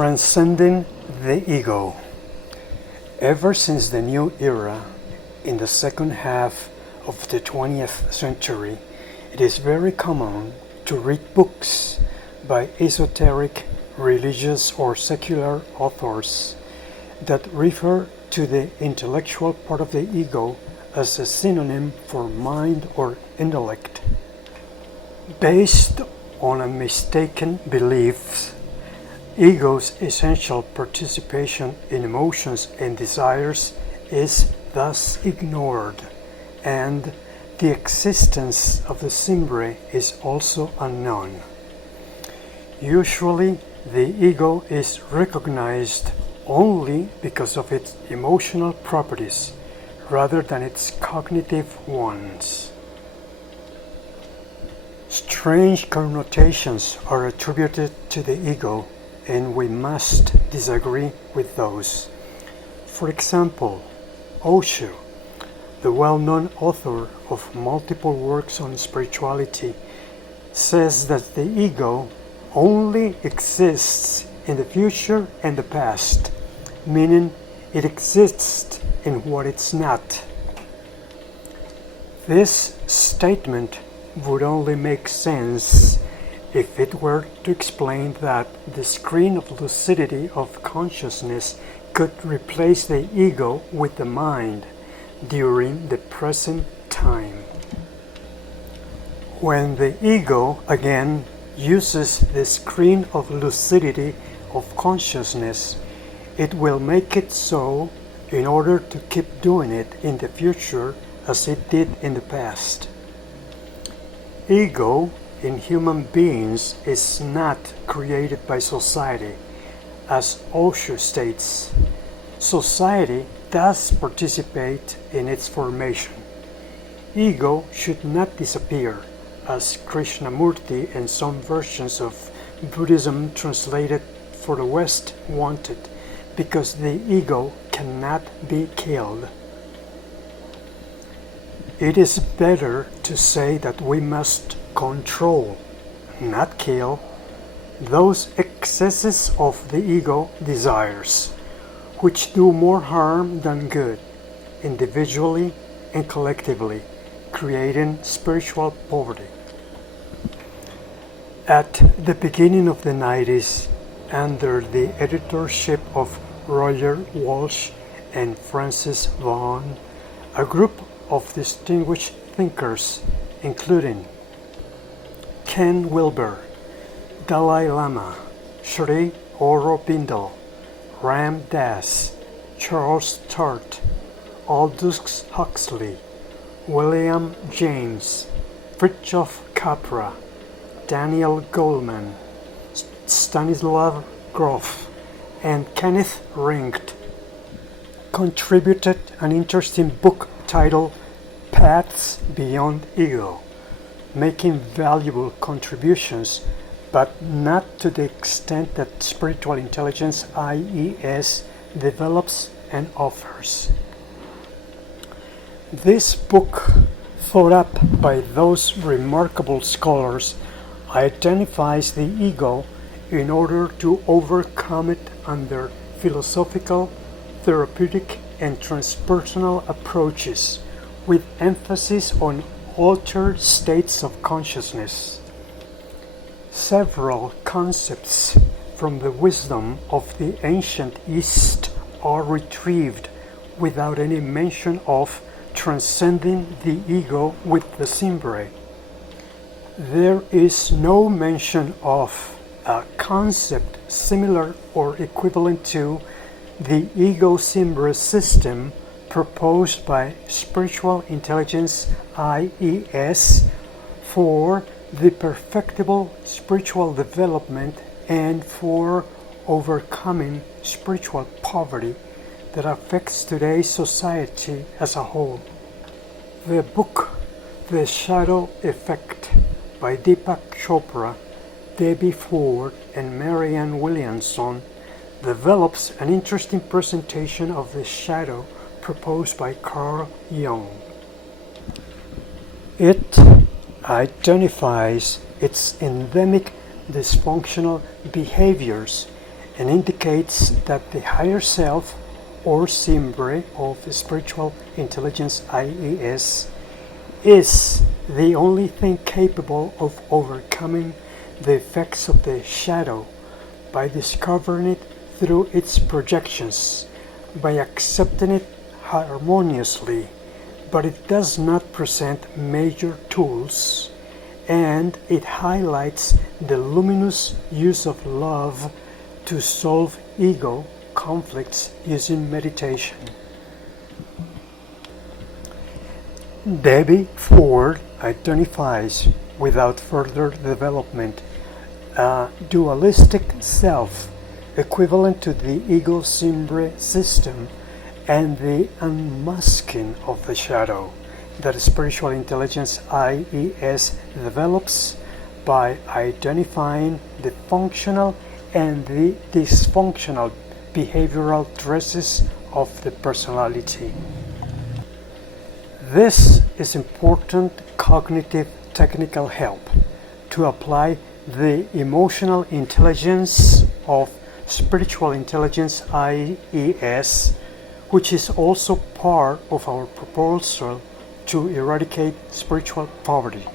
Transcending the ego. Ever since the new era, in the second half of the 20th century, it is very common to read books by esoteric, religious or secular authors that refer to the intellectual part of the ego as a synonym for mind or intellect. Based on a mistaken belief, ego's essential participation in emotions and desires is thus ignored, and the existence of the SIMBRE is also unknown. Usually, the ego is recognized only because of its emotional properties, rather than its cognitive ones. Strange connotations are attributed to the ego, and we must disagree with those. For example, Osho, the well-known author of multiple works on spirituality, says that the ego only exists in the future and the past, meaning it exists in what it's not. This statement would only make sense if it were to explain that the screen of lucidity of consciousness could replace the ego with the mind during the present time. When the ego again uses the screen of lucidity of consciousness, it will make it so in order to keep doing it in the future as it did in the past. Ego in human beings is not created by society, as Osho states. Society does participate in its formation. Ego should not disappear, as Krishnamurti and some versions of Buddhism translated for the West wanted, because the ego cannot be killed. It is better to say that we must control, not kill, those excesses of the ego desires, which do more harm than good, individually and collectively, creating spiritual poverty. At the beginning of the 90s, under the editorship of Roger Walsh and Francis Vaughan, a group of distinguished thinkers, including Ken Wilber, Dalai Lama, Sri Aurobindo, Ram Dass, Charles Tart, Aldous Huxley, William James, Fritjof Capra, Daniel Goleman, Stanislav Grof, and Kenneth Ringt contributed an interesting book titled Paths Beyond Ego, making valuable contributions, but not to the extent that Spiritual Intelligence IES develops and offers. This book, thought up by those remarkable scholars, identifies the ego in order to overcome it under philosophical, therapeutic, and transpersonal approaches, with emphasis on altered states of consciousness. Several concepts from the wisdom of the ancient East are retrieved without any mention of transcending the ego with the SIMBRE. There is no mention of a concept similar or equivalent to the ego SIMBRE system proposed by Spiritual Intelligence IES for the perfectible spiritual development and for overcoming spiritual poverty that affects today's society as a whole. The book The Shadow Effect by Deepak Chopra, Debbie Ford, and Marianne Williamson develops an interesting presentation of the shadow proposed by Carl Jung. It identifies its endemic dysfunctional behaviors and indicates that the higher self, or SIMBRE, of spiritual intelligence IES, is the only thing capable of overcoming the effects of the shadow by discovering it through its projections, by accepting it harmoniously, but it does not present major tools, and it highlights the luminous use of love to solve ego conflicts using meditation. Debbie Ford identifies, without further development, a dualistic self equivalent to the ego SIMBRE system and the unmasking of the shadow that spiritual intelligence IES develops by identifying the functional and the dysfunctional behavioral traces of the personality. This is important cognitive technical help to apply the emotional intelligence of spiritual intelligence IES, which is also part of our proposal to eradicate spiritual poverty.